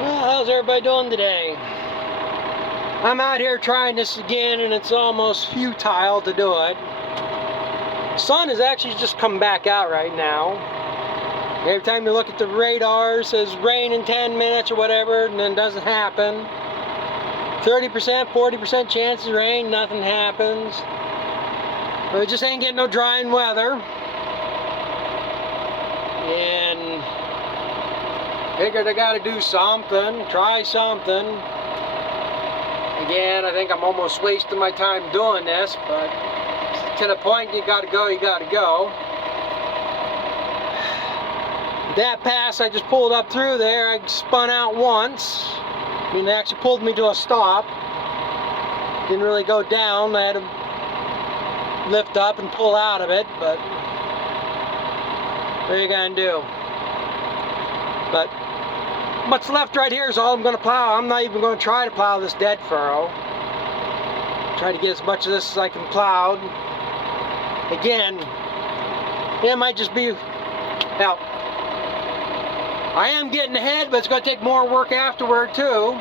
Well, how's everybody doing today? I'm out here trying this again, and it's almost futile to do it. The sun has actually just come back out right now. Every time you look at the radar, it says rain in 10 minutes or whatever, and then it doesn't happen. 30%, 40% chance of rain, nothing happens. But it just ain't getting no drying weather. And figured I gotta do something, try something. Again, I think I'm almost wasting my time doing this, but to the point you gotta go, you gotta go. That pass I just pulled up through there, I spun out once. I mean, they actually pulled me to a stop. Didn't really go down, I had to lift up and pull out of it, but what are you gonna do? But what's left right here is all I'm going to plow. I'm not even going to try to plow this dead furrow. Try to get as much of this as I can plowed. Again, it might just be, well, I am getting ahead, but it's going to take more work afterward too.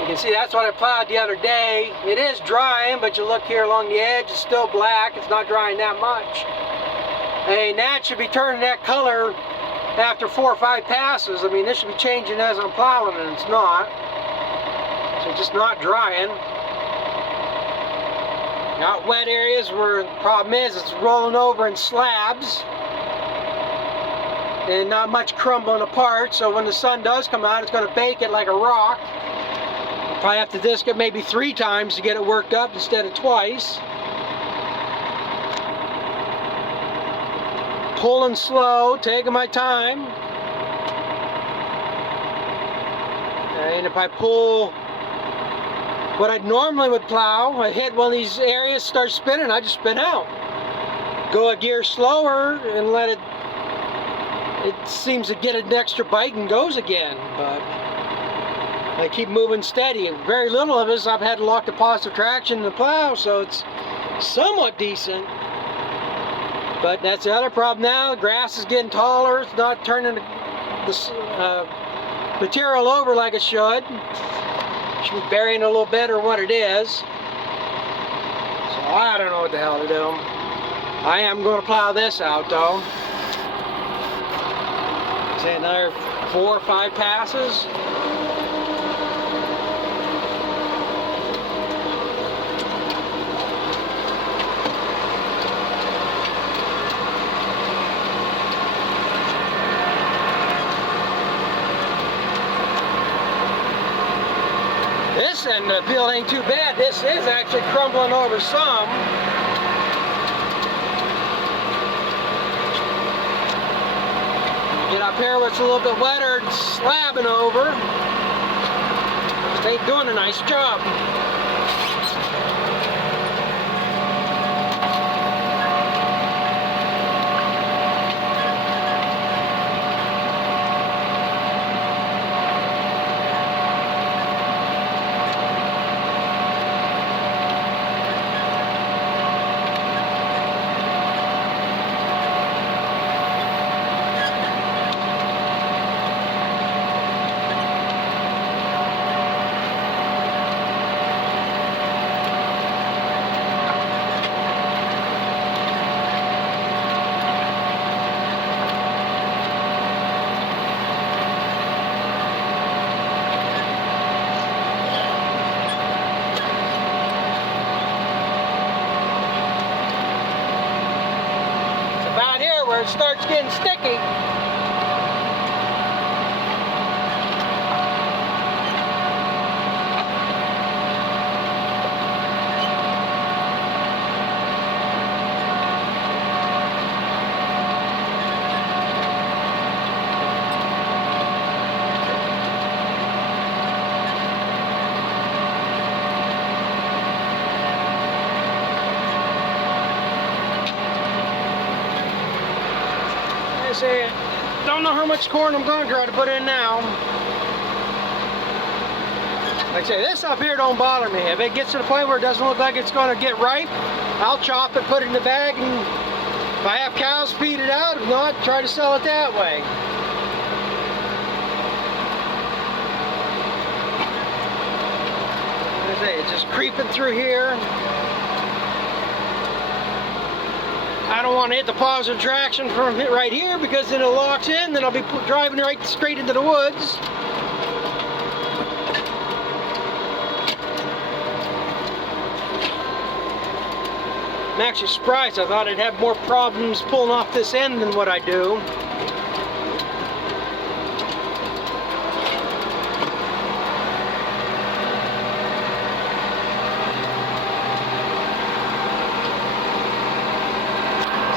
You can see that's what I plowed the other day. It is drying, but you look here along the edge, it's still black. It's not drying that much. And that should be turning that color after 4 or 5 passes. I mean, this should be changing as I'm plowing, and it's not. So it's just not drying. Got wet areas where the problem is it's rolling over in slabs and not much crumbling apart, so when the sun does come out, it's going to bake it like a rock. I'll probably have to disc it maybe 3 times to get it worked up instead of twice. Pulling slow, taking my time. And if I pull what I normally would plow, I hit one of these areas, start spinning, I just spin out. Go a gear slower and let it, it seems to get an extra bite and goes again. But I keep moving steady. Very little of this I've had to lock the positive traction in the plow, so it's somewhat decent. But that's the other problem now. The grass is getting taller. It's not turning the material over like it should. Should be burying a little better than what it is. So I don't know what the hell to do. I am going to plow this out though. Say another 4 or 5 passes. This end of the field ain't too bad. This is actually crumbling over some. Get up here where it's a little bit wetter, it's slabbing over. Just ain't doing a nice job. Where it starts getting sticky. Say, don't know how much corn I'm going to try to put in now. Like I say, this up here don't bother me. If it gets to the point where it doesn't look like it's going to get ripe, I'll chop it, put it in the bag, and if I have cows, feed it out. If not, try to sell it that way. I say, it's just creeping through here. I don't want to hit the positive traction from right here because then it locks in, then I'll be driving right straight into the woods. I'm actually surprised. I thought I'd have more problems pulling off this end than what I do.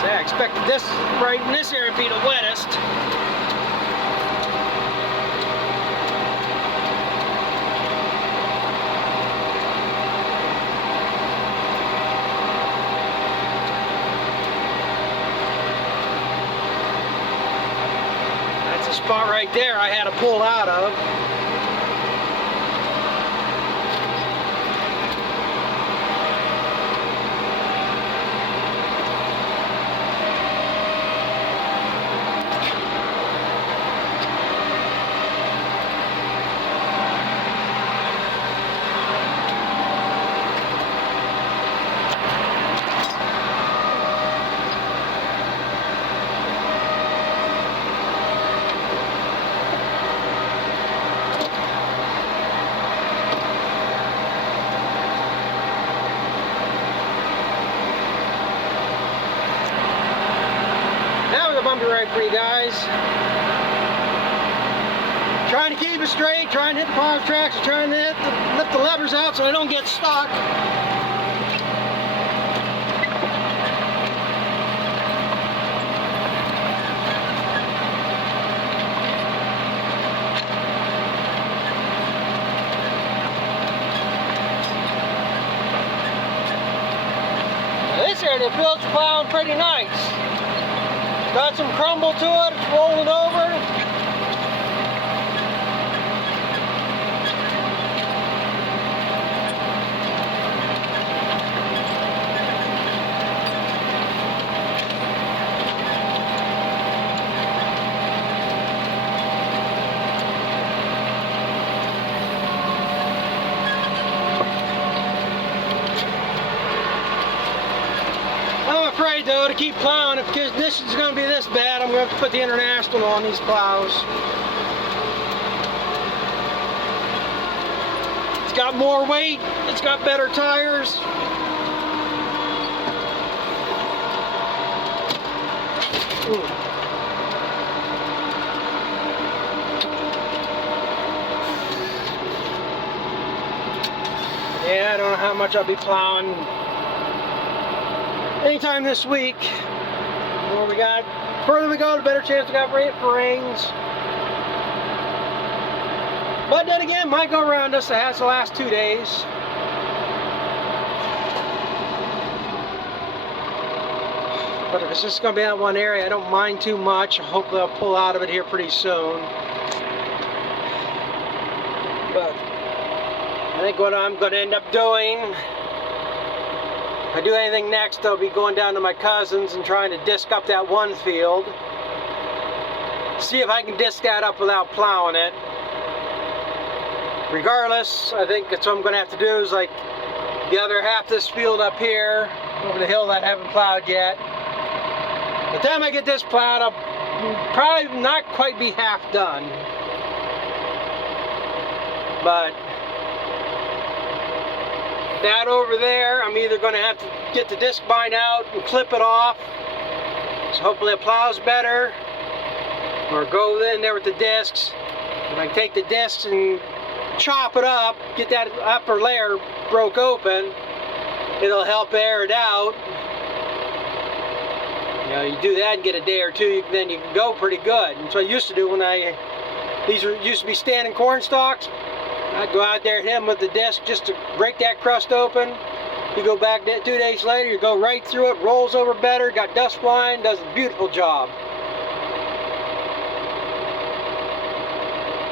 I expected this right in this area to be the wettest. That's a spot right there I had to pull out of. Right for you guys. Trying to keep it straight, trying to hit the positive traction, trying to lift the levers out so I don't get stuck. This area, the field's plowing pretty nice. Got some crumble to it, it's rolling over. I'm afraid though to keep plowing if the conditions are going to be this bad. I'm going to have to put the International on these plows. It's got more weight, it's got better tires. Yeah, I don't know how much I'll be plowing anytime this week. The further we go, the better chance we got for rains. But then again, might go around us. It has the last 2 days. But if it's just going to be that one area, I don't mind too much. Hopefully I'll pull out of it here pretty soon. But I think what I'm going to end up doing, if I do anything next, I'll be going down to my cousin's and trying to disc up that one field. See if I can disc that up without plowing it. Regardless, I think that's what I'm going to have to do is like the other half of this field up here, over the hill that I haven't plowed yet. By the time I get this plowed, I'll probably not quite be half done. But that over there, I'm either going to have to get the disc bind out and clip it off, so hopefully it plows better, or go in there with the discs. If I take the discs and chop it up, get that upper layer broke open, it'll help air it out. You know, you do that and get a day or two, then you can go pretty good. That's what I used to do when these used to be standing corn stalks. I'd go out there and hit them with the disc just to break that crust open. You go back 2 days later, you go right through it, rolls over better, got dust flying, does a beautiful job.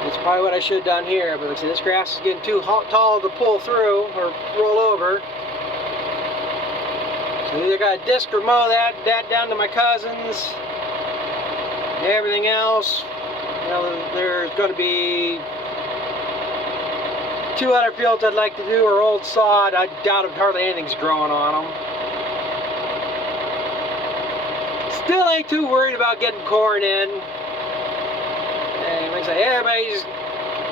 That's probably what I should have done here, but see, this grass is getting too tall to pull through or roll over. So either got a disc or mow that down to my cousins. Everything else, you know, there's going to be Two other fields I'd like to do are old sod. I doubt if hardly anything's growing on them. Still ain't too worried about getting corn in. And like I say, everybody's,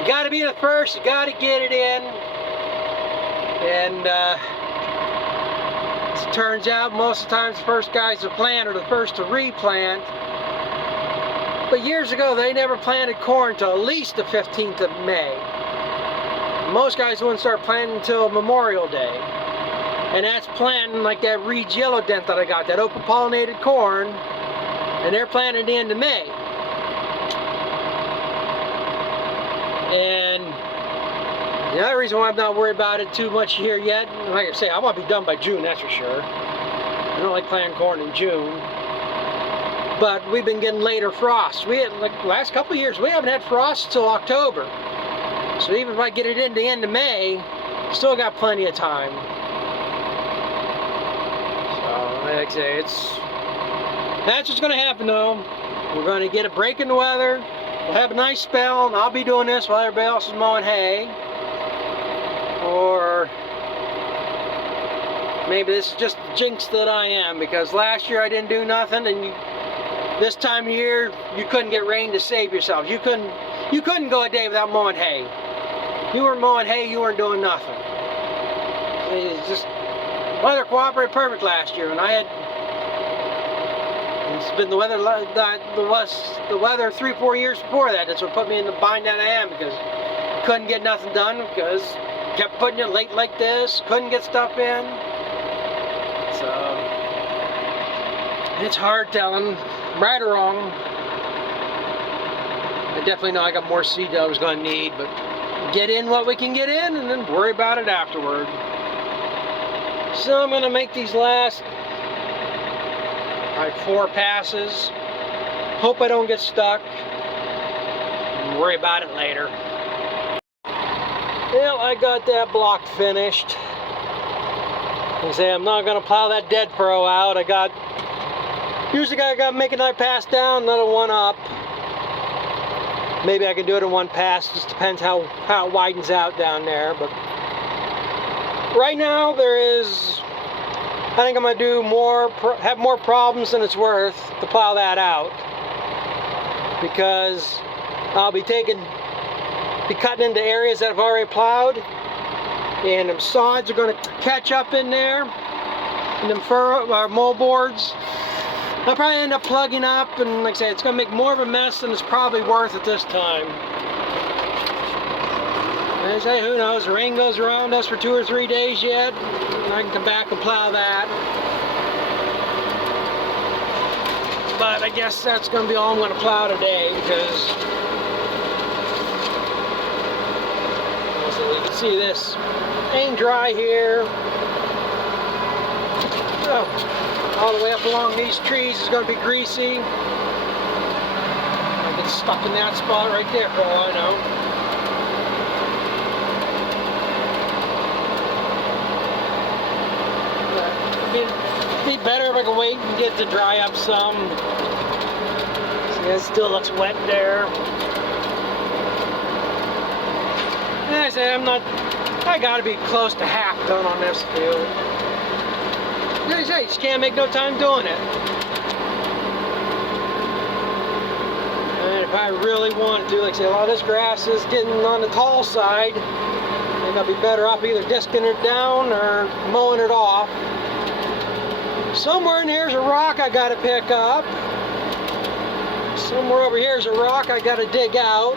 you got to be the first, you got to get it in. And as it turns out, most of the times the first guys to plant are the first to replant. But years ago, they never planted corn till at least the 15th of May. Most guys wouldn't start planting until Memorial Day. And that's planting like that Reed's Yellow Dent that I got, that open pollinated corn. And they're planting into May. And the other reason why I'm not worried about it too much here yet, like I say, I want to be done by June, that's for sure. I don't like planting corn in June. But we've been getting later frosts. We had, like the last couple of years, we haven't had frosts till October. So even if I get it in the end of May, still got plenty of time. So, like I say, that's what's going to happen though. We're going to get a break in the weather. We'll have a nice spell, and I'll be doing this while everybody else is mowing hay. Or maybe this is just the jinx that I am, because last year I didn't do nothing, and this time of year you couldn't get rain to save yourself. You couldn't go a day without mowing hay. You weren't mowing hay, you weren't doing nothing. It's just, weather cooperated perfect last year, and I had, it's been the weather 3-4 years before that. That's what put me in the bind that I am, because couldn't get nothing done, because kept putting it late like this, couldn't get stuff in. So it's hard telling right or wrong. I definitely know I got more seed that I was going to need, but get in what we can get in and then worry about it afterward. So I'm going to make these last like 4 passes. Hope I don't get stuck. And worry about it later. Well, I got that block finished. I say I'm not going to plow that dead furrow out. Usually I got to make another pass down, another one up. Maybe I can do it in one pass. Just depends how it widens out down there. But right now I think I'm going to do have more problems than it's worth to plow that out, because I'll be cutting into areas that I've already plowed, and them sods are going to catch up in there, and them mow boards. I'll probably end up plugging up, and like I say, it's going to make more of a mess than it's probably worth at this time. And I say, who knows, the rain goes around us for 2 or 3 days yet, and I can come back and plow that. But I guess that's going to be all I'm going to plow today, because so you can see this ain't dry here. Oh. All the way up along these trees is going to be greasy. I'll get stuck in that spot right there for all I know. It'd be better if I could wait and get it to dry up some. See, it still looks wet there. And I say I got to be close to half done on this field. Like I say, you just can't make no time doing it. And if I really want to, like I say, a lot of this grass is getting on the tall side. I think I'll be better off either disking it down or mowing it off. Somewhere in here's a rock I got to pick up. Somewhere over here is a rock I got to dig out.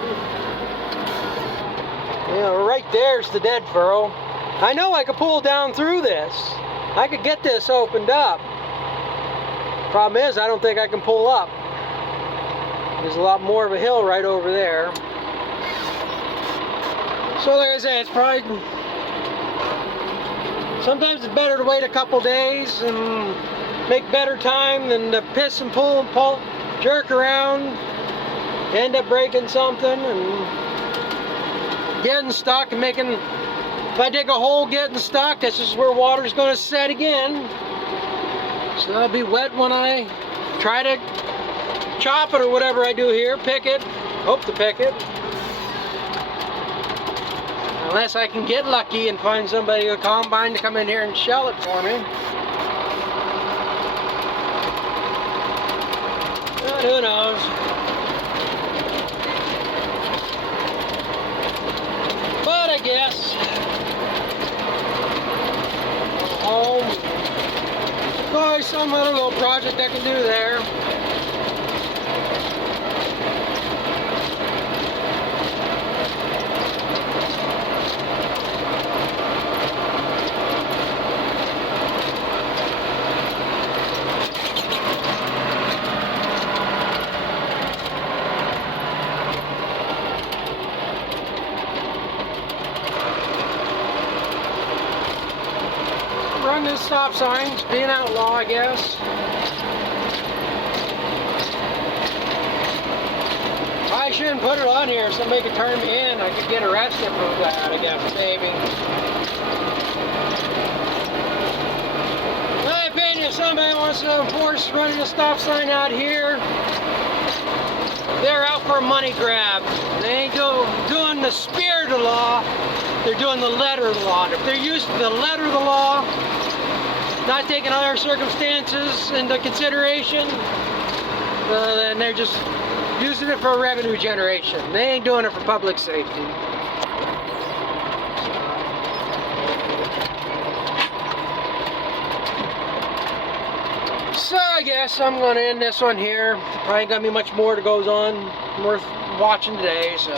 You know, right there's the dead furrow. I know I could pull down through this. I could get this opened up. Problem is, I don't think I can pull up. There's a lot more of a hill right over there. So like I say, it's probably, sometimes it's better to wait a couple days and make better time than to piss and pull, jerk around, end up breaking something and getting stuck and making. If I dig a hole getting stuck, this is where water's going to set again. So that'll be wet when I try to chop it or whatever I do here, pick it, hope to pick it. Unless I can get lucky and find somebody with a combine to come in here and shell it for me. But who knows? But I guess home. Probably some other little project I can do there. Run this stop sign, being outlaw, I guess. I shouldn't put it on here. Somebody could turn me in. I could get arrested for that, I guess, maybe. In my opinion, if somebody wants to enforce running a stop sign out here, they're out for a money grab. They ain't doing the spirit of the law. They're doing the letter of the law. And if they're using the letter of the law, not taking other circumstances into consideration, then they're just using it for revenue generation. They ain't doing it for public safety. So I guess I'm going to end this one here. Probably ain't going to be much more that goes on worth watching today. So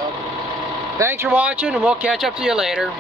thanks for watching, and we'll catch up to you later.